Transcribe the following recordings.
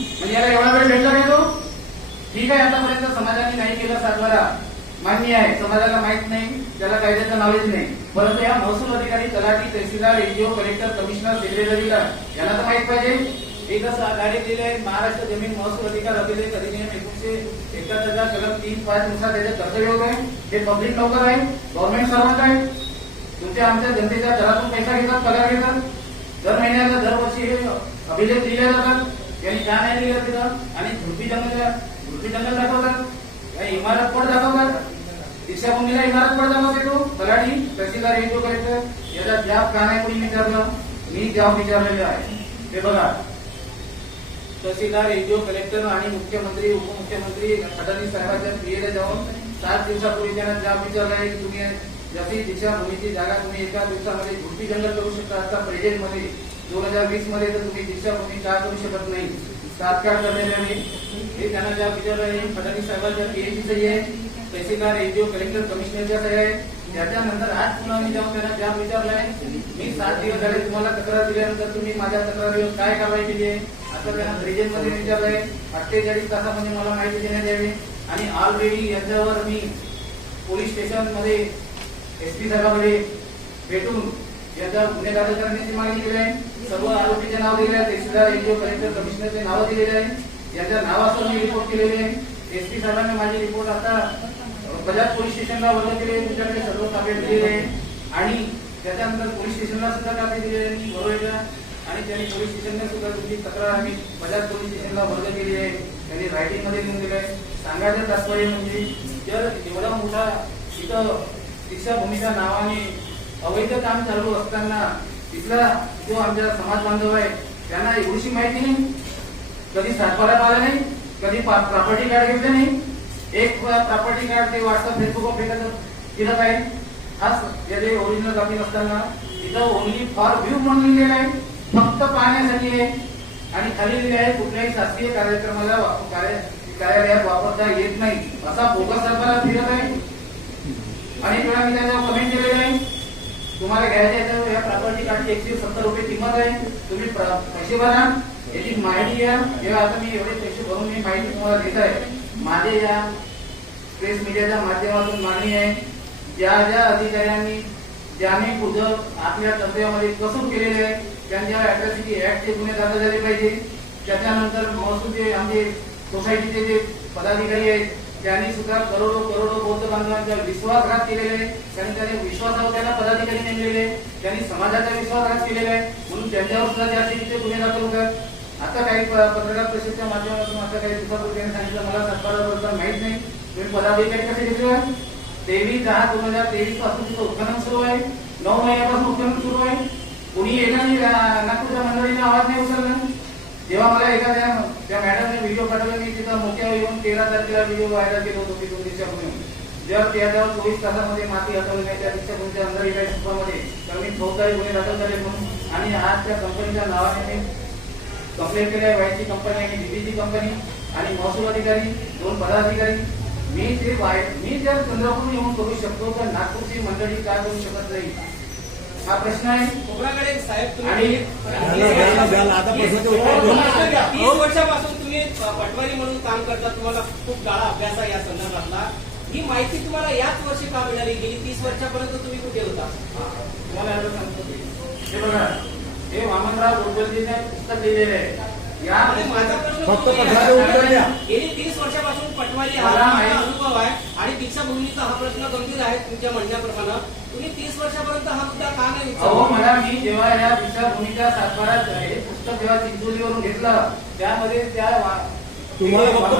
म्हणजे याला एवढा वेळ भेटला नाही तो? ठीक आहे आतापर्यंत समाजाने नाही केलं सातबारा मान्य आहे समाजाला माहीत नाही त्याला कायद्याचं नॉलेज नाही. परंतु या महसूल अधिकारी तलाठी तहसीलदार एनजीओ कलेक्टर कमिशनर सेक्रेटरीला याला तर माहीत पाहिजे. एकच गाडी दिले महाराष्ट्र जमीन महसूल अधिकार अभिलेख अधिनियम एकोणीशे एकाहत्तरचा कलम तीन पाच नुसार त्याचे कर्तव्य होत आहे. हे पब्लिक नोकर आहे. गव्हर्नमेंट सर्वंट आहे. तुमच्या आमच्या जनतेच्या घरातून पैसा घेतात पगार घेतात. दर महिन्याला दरवर्षी हे अभिलेख दिले जातात. यांनी का नाही दिलं तिथं. आणि झुडपी जंगल झुडपी जंगल दाखवतात. काही इमारत पण दाखवतात. दीक्षाभूमीला इमारत पण दाखवते तो तलाठी तहसीलदार येतो कलेक्टर याचा जॉब का नाही कोणी विचारलं मी जॉब विचारलेलं आहे. ते बघा. तहसीलदार एनजीओ कलेक्टर आणि मुख्यमंत्री उपमुख्यमंत्री फडणवीस साहेबांच्या क्रियेला जाऊन सात दिवसापूर्वी त्यांना जॉब विचारला आहे की तुम्ही जशी दीक्षाभूमीची जागा तुम्ही एका दिवसामध्ये झुडपी जंगल करू शकता आता प्रेझेंटमध्ये दोन हजार वीसमध्ये तर तुम्ही दीक्षाभूमी का करू शकत नाही. तात्काळ करण्यात यावे. हे त्यांना ज्या विचारलं आहे फडणवीस साहेबांच्या पीएचची सही आहे. तहसीलदार एनजीओ कलेक्टर कमिशनरच्या सही आहे त्याच्यानंतर आज पुन्हा मी जाऊन त्यांना जाब विचारलाय मी सात दिवस झाले तुम्हाला तक्रार दिल्यानंतर तुम्ही माझ्या तक्रारीवर काय कारवाई केली आहे? असं त्यांना ब्रिजेन मध्ये विचारलंय अठ्ठेचाळीस तासामध्ये मला माहिती देण्यात यावी. आणि ऑलरेडी याच्यावर मी पोलीस स्टेशनमध्ये एसपी साहेबांकडे भेटून याचा गुन्हे दाखल करण्याची मागणी केली आहे. सर्व आरोपीचे नाव दिले आहे. तहसीलदार एनजीओ कलेक्टर कमिशनरचे नाव दिलेले आहे. याच्या नावासह मी रिपोर्ट केलेले आहे. एसपी साहेबांनी माझे रिपोर्ट आता बजाज पोलीस स्टेशनला वर्ग केले आहे. तुमच्याकडे सर्व ताब्यात दिलेले आहे. आणि त्याच्यानंतर पोलीस स्टेशनला सुद्धा ताब्यात दिलेले आहे. मी बरोबर आणि त्यांनी पोलीस स्टेशनला सुद्धा तुमची तक्रार आम्ही बजाज पोलीस स्टेशनला वर्ग केली आहे. त्यांनी रायटिंगमध्ये लिहून आहे सांगायचं तात्पर्य म्हणजे जर एवढा मोठा इथं दीक्षाभूमीच्या नावाने अवैध काम चालू असताना तिथला जो आमचा समाज बांधव आहे त्यांना एवढीशी माहिती नाही. कधी सातबारा पाहिला नाही कधी प्रॉपर्टी कार्ड घेतलं नाही. एक प्रॉपर्टी कार्ड ते व्हॉट्सअप फेसबुकवर फेकत तिथं आहे हाच त्याचे ओरिजिनल कॉपी नसताना तिथं ओनली फॉर व्ह्यू म्हणून लिहिलेलं आहे. फक्त पाहण्यासाठी आहे. आणि खाली लिहिले आहे कुठल्याही शासकीय कार्यक्रमाला कार्य- कार्यालयात वापरता येत नाही. असा बोगस सरकार फिरत आहे. अनेक वेळा मी त्याच्यावर कमेंट केलेला आहे. तुम्हाला घ्यायचे तर या प्रॉपर्टी कार्डची एकशे सत्तर रुपये किंमत आहे. तुम्ही पैसे भरा याची माहिती घ्या. जेव्हा आता मी एवढे पैसे भरून मी माहिती तुम्हाला देत आहे. माझे या प्रेस मीडियाच्या माध्यमातून मागणी आहे. ज्या ज्या अधिकाऱ्यांनी ज्याने पुढं आपल्या तंत्र्यामध्ये कसूर केलेले आहे त्यांच्या अॅट्रॉसिटी ऍक्टचे गुन्हे दाखल झाले पाहिजे. त्याच्यानंतर महसूलचे आमचे सोसायटीचे जे पदाधिकारी आहेत त्यांनी सुद्धा करोडो करोडो बौद्ध बांधवांचा विश्वासघात केलेला आहे कारण त्याने विश्वासावर त्यांना पदाधिकारी नेमलेले त्यांनी समाजाचा विश्वासघात केलेला आहे. म्हणून त्यांच्यावर सुद्धा त्या तिथे गुन्हे दाखल होतात. आता काही पत्रकार परिषदेच्या माध्यमातून आता काही दिवसापूर्वी त्यांनी सांगितलं. मला सरकारबद्दल माहीत नाही. तुम्ही पदाधिकारी कसे घेतले तेवीस दहा दोन हजार तेवीसपासून तिथं उत्खनन सुरू आहे. नऊ महिन्यापासून उत्खनन सुरू आहे. कोणी एका नागपूरच्या मंडळीने आवाज नाही उचलला तेव्हा मला एखाद्या त्या मॅडमने व्हिडिओ पाठवला मी तिथं मोठ्या येऊन तेरा तारखेला व्हिडिओ व्हायरल केला होतो तिथून दिशाभूमी जर त्या त्याच्यावर चोवीस तासामध्ये माती हटवली नाही त्या दिशाभूमीच्या अंदर एका शिपामध्ये तर मी फौजदारी गुन्हे दाखल झाले म्हणून आणि आज त्या कंपनीच्या नावाने मी कंप्लेंट केली आहे. वायची कंपनी आणि बीबीची कंपनी आणि महसूल अधिकारी दोन पदाधिकारी. मी ते मी जर चंद्रपूर येऊन करू शकतो तर नागपूरची मंडळी काय करू शकत नाही. हा प्रश्न आहे कोकणाकडे साहेब. आता द्या. तीस वर्षापासून तुम्ही पटवारी म्हणून काम करता तुम्हाला खूप काळा अभ्यास आहे या संदर्भातला ही माहिती तुम्हाला याच वर्षी का मिळाली गेली तीस वर्षापर्यंत तुम्ही कुठे होता तुम्हाला सांगतो. हे बघा हे वामनराव गोडबोलेजीने पुस्तक लिहिलेले आहे या आणि माझा प्रश्न फक्त प्रश्नाचे उत्तर द्या. गेली तीस वर्षापासून पटवारी हा अनुभव आहे आणि दीक्षाभूमीचा हा प्रश्न गंभीर आहे तुमच्या म्हणण्याप्रमाणे. तुम्ही तीस वर्षापर्यंत हा मुद्दा का नाही अहो मला मी जेव्हा या दीक्षाभूमीच्या सातबारात हे पुस्तक जेव्हा चिंचोलीवरून घेतलं त्यामध्ये त्या वा- तुम्हाला फक्त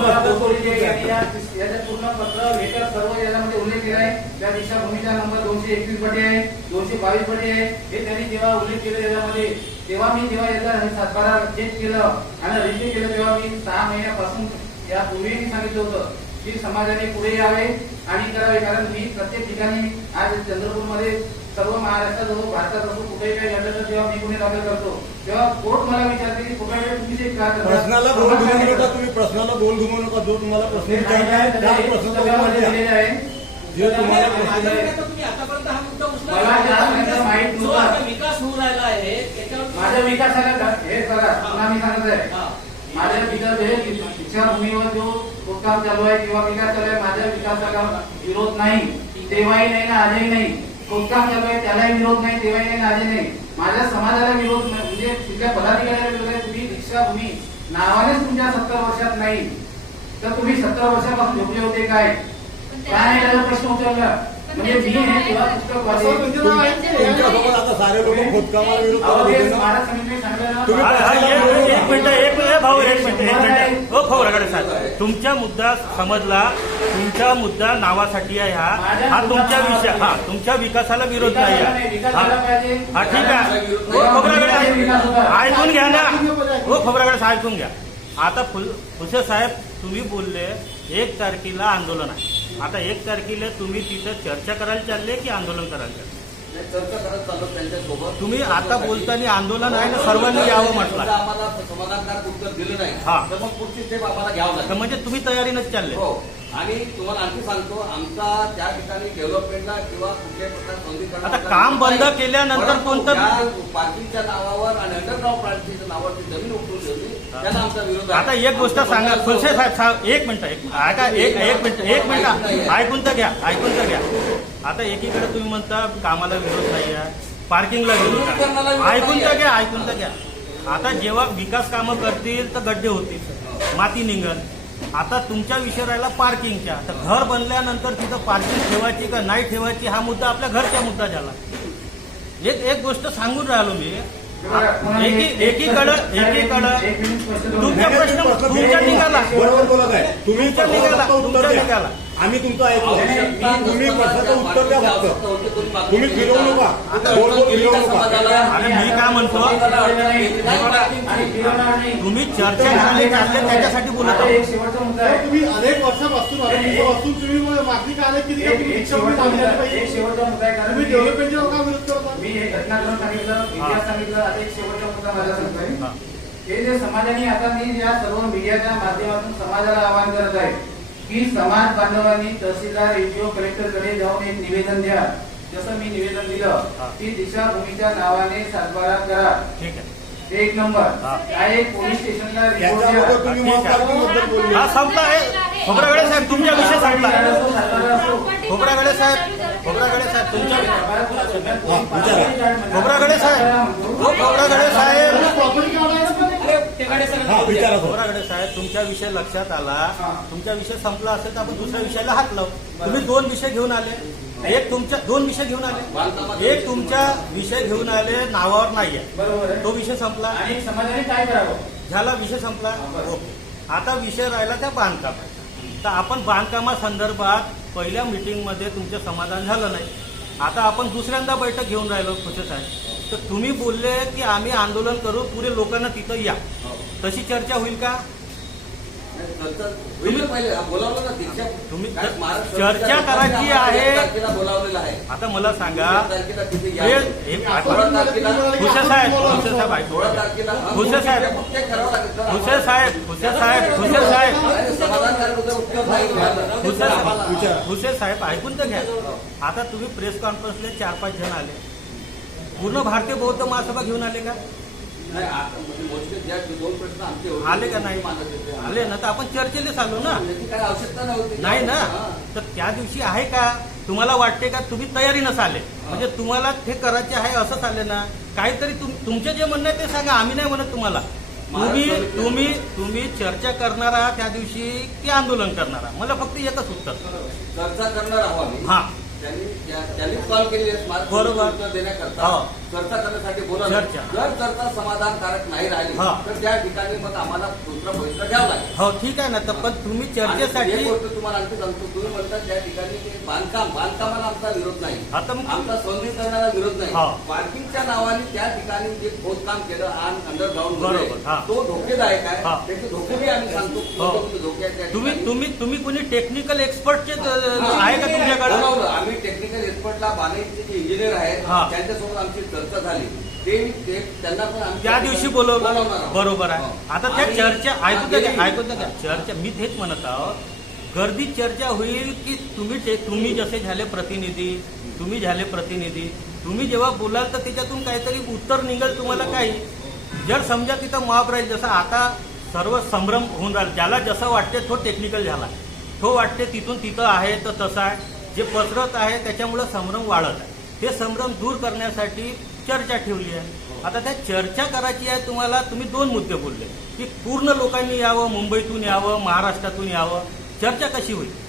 या याचं पूर्ण पत्र लेटर सर्व याच्यामध्ये उल्लेख केला आहे. त्या दीक्षाभूमीचा नंबर दोनशे एकवीसमध्ये आहे दोनशे बावीसमध्ये आहे. हे त्यांनी जेव्हा उल्लेख केला याच्यामध्ये तेव्हा मी जेव्हा याचा सातबारा चेक केलं आणि रिव्ह्यू केलं तेव्हा मी सहा महिन्यापासून या पूर्वी मी सांगितलं होतं की समाजाने पुढे यावे आणि करावे. कारण मी प्रत्येक ठिकाणी आज चंद्रपूरमध्ये सर्व महाराष्ट्रात असो भारतात असो कुठेही काही घडलं तर जेव्हा मी गुन्हे दाखल करतो तेव्हा कोर्ट मला विचारते की कुठे तुम्ही जे? प्रश्नाला बोल घुमवू नका तुम्ही प्रश्नाला बोल घुमवू नका जो तुम्हाला प्रश्न विचारला आहे त्या प्रश्नाला. दिलेलं जे तुम्हाला प्रश्न हा माहीत नव्हता. विकास होऊ राहिला आहे त्याच्यावर माझ्या विकासाला हे करा पुन्हा मी सांगत आहे. माझ्या विकास हे दीक्षाभूमीवर जो खोदकाम चालू आहे किंवा विकास चालू आहे माझ्या विकासाला विरोध नाही तेव्हाही नाही ना आजही नाही चालू आहे त्यालाही विरोध नाही तेव्हाही नाही ना आजही नाही. माझ्या समाजाला विरोध नाही. म्हणजे तिथल्या पदाधिकाऱ्याला विरोध आहे तुम्ही दीक्षाभूमी नावानेच तुमच्या सत्तर वर्षात नाही. तर तुम्ही सत्तर वर्षापासून झोपले होते काय? काय नाही त्याचा प्रश्न उचलला. म्हणजे मी हे तेव्हा पुस्तक वाचले तुमच्यासोबत आता सारे लोक खोदकामाला विरोध हो, हो खोबराकडे साहेब. तुमचा मुद्दा समजला तुमचा मुद्दा नावासाठी आहे हा. हा तुमच्या विषय हा तुमच्या विकासाला विरोध नाही आहे. हा. ठीक आहे. हो खोबराकडे ऐकून घ्या ना. हो खोबराकडे ऐकून घ्या. आता फुल फुसे साहेब तुम्ही बोलले एक तारखेला आंदोलन आहे. आता एक तारखेला तुम्ही तिथं चर्चा करायला चालले की आंदोलन करायला चालले? चर्चा करत चाललो त्यांच्यासोबत. तुम्ही आता बोलताना आंदोलन आहे ना सर्वांनी यावं म्हटलं. आम्हाला समाधानकारक उत्तर दिलं नाही. हा. तर मग पुढची स्टेप आम्हाला घ्यावं तर लागेल म्हणजे तुम्ही तयारीनंच चालले. हो. आणि तुम्हाला आणखी सांगतो आमचा त्या ठिकाणी डेव्हलपमेंटला किंवा कुठल्याही प्रकार आता काम बंद केल्यानंतर कोणतं- पार्किंगच्या नावावर आणि अंडरग्राऊंड पार्किंगच्या नावावर ती जमीन उठवून ठेवली. आता एक गोष्ट सांगा खुलसे साहेब साहेब एक मिनिट एक मिनिट. ऐका एक एक मिनिट एक मिनिट. ऐकून तर घ्या ऐकून तर घ्या. आता एकीकडे तुम्ही म्हणता कामाला विरोध नाही आहे. पार्किंगला विरोध ऐकून तर घ्या ऐकून तर घ्या. आता जेव्हा विकास कामं करतील तर गड्डे होतील. माती निघल. आता तुमच्या विषय राहिला पार्किंगच्या तर घर बनल्यानंतर तिथं पार्किंग ठेवायची का नाही ठेवायची हा मुद्दा आपल्या घरचा मुद्दा झाला. एक एक गोष्ट सांगून राहिलो मी. एकीकडं एकीकडं तुमच्या. प्रश्न तुमच्या निघाला बरोबर बोलत आहे तुम्ही उत्तर द्या. निघाला. आम्ही तुमचं ऐकू तुम्ही प्रश्नाचं उत्तर द्या फक्त. तुम्ही फिरवू नका. फिरवू नका. आणि मी काय म्हणतो. तुम्ही चर्चा झाली चालले त्याच्यासाठी बोलत तुम्ही अनेक वर्षापासून अनेक दिवसापासून तुम्ही मग मागणी का आले? किती एक- तुम्ही शेवटचा मुद्दा पाहिजे? एक शेवटचा मुद्दा आहे कारण तुम्ही मी- डेव्हलपमेंटच्या का विरोध करता मी हे घटनाक्रम सांगितलं इतिहास सांगितलं आता एक शेवटचा मुद्दा माझा सांगतोय हा. जे समाजाने आता मी या सर्व मीडियाच्या माध्यमातून समाजाला आवाहन करत आहे की समाज बांधवांनी तहसीलदार एनजीओ कलेक्टरकडे जाऊन एक निवेदन द्या. जसं मी निवेदन दिलं. की दिशाभूमीच्या नावाने सातबारा करा. ठीक आहे. ते एक नंबर. काय एक पोलीस स्टेशनला हा संपला आहे. खोबरागडे साहेब तुमच्या विषय संपला असो, सातबारा असो. खोबरागडे साहेब खोबरागडे साहेब तुमच्या. खोबरागडे साहेब. हो खोबरागडे साहेब. हा विचारा साहेब तुमच्या विषय लक्षात आला. हा. तुमचा विषय संपला असेल तर आपण दुसऱ्या विषयाला हात लावू. तुम्ही दोन विषय घेऊन आले. एक तुमच्या दोन विषय घेऊन आले. एक तुमच्या विषय घेऊन आले नावावर नाहीये. तो विषय संपला. आणि समाजाने काय करावं? झाला विषय संपला. ओके. आता विषय राहिला त्या बांधकाम. तर आपण बांधकामासंदर्भात पहिल्या मीटिंगमध्ये तुमचं समाधान झालं नाही. आता आपण दुसऱ्यांदा बैठक घेऊन राहिलो खुशे साहेब. तर तुम्ही बोलले की आम्ही आंदोलन करू पुरे लोकांना तिथं या. तशी चर्चा होईल का? तुम्ही पहिले बोलावलं ना दीक्षा तुम्ही- काय महाराष्ट्र चर्चा करायची आहे. बोलावलेलं आहे. आता मला सांगा. हे हे खुशे साहेब खुशे साहेब ऐकू सोळा तारखेला खुशे साहेब. खुशे साहेब खुशे साहेब खुशे साहेब. खुशे साहेब ऐकून तर घ्या. आता तुम्ही प्रेस कॉन्फरन्सला चार पाच जण आले. पूर्ण भारतीय बौद्ध महासभा घेऊन आले का? म्हणजे आले का नाही. आले ना तर आपण चर्चेला चालू ना. आवश्यकता नव्हती. नाही ना? हा. तर त्या दिवशी आहे का? तुम्हाला वाटते का तुम्ही तयारीनंच आले म्हणजे तुम्हाला ते करायचे आहे असंच आले ना? काहीतरी तुम- तुमचं जे म्हणणं आहे ते सांगा आम्ही नाही म्हणत तुम्हाला. तुम्ही तुम्ही तुम्ही चर्चा करणारा त्या दिवशी की आंदोलन करणारा मला फक्त एकच उत्तर. चर्चा करणार आहोत हा. त्यांनी त्या- त्यांनी कॉल केली बरोबर. देण्याकरता. हो. चर्चा करण्यासाठी बोला चर्चा. जर चर्चा समाधानकारक नाही राहिली हा. तर त्या ठिकाणी मग आम्हाला दुसरा पवित्र घ्यावं लागेल हो ठीक आहे ना तर पण तुम्ही आणि चर्चेसाठी गोष्ट तुम्हाला आणखी सांगतो तुम्ही म्हणता त्या ठिकाणी ते बांधकाम बांधकामाला आमचा विरोध नाही मग आमचा सौंदर्यीकरणाला विरोध नाही हा. पार्किंगच्या नावाने त्या ठिकाणी जे खोदकाम केलं आणि अंडरग्राऊंड बरोबर, हा. तो धोकेदायक आहे. त्याचे धोके आम्ही सांगतो हो. कोणते धोके आहेत त्या तुम्ही ठिकाणी. तुम्ही तुम्ही कोणी टेक्निकल एक्सपर्टचे. आहे का तुमच्याकडे बोलावलं. आम्ही टेक्निकल एक्सपर्टला बानेचे जे इंजिनियर आहेत हा. त्यांच्यासोबत आमची चर्चा झाली. ते त्यांना पण त्या दिवशी बोलवलं. बरोबर आहे. हो. आता त्या चर्चा ऐकून गेली- ऐकून तर घ्या चर्चा मी तेच म्हणत आहोत. गर्दी चर्चा होईल की तुम्ही ते तुम्ही जसे झाले प्रतिनिधी तुम्ही झाले प्रतिनिधी तुम्ही जेव्हा बोलाल तर त्याच्यातून काहीतरी उत्तर निघेल तुम्हाला काही. जर समजा तिथं मॉब राहील जसं आता सर्व संभ्रम होऊन राहिला ज्याला जसं वाटते तो टेक्निकल झाला. तो वाटते तिथून तिथं आहे तर तसं आहे. जे पसरत आहे त्याच्यामुळं संभ्रम वाढत आहे. ते संभ्रम दूर करण्यासाठी चर्चा ठेवली आहे. आता त्या चर्चा करायची आहे तुम्हाला तुम्ही दोन मुद्दे बोलले. की पूर्ण लोकांनी यावं मुंबईतून यावं महाराष्ट्रातून यावं. चर्चा कशी होईल?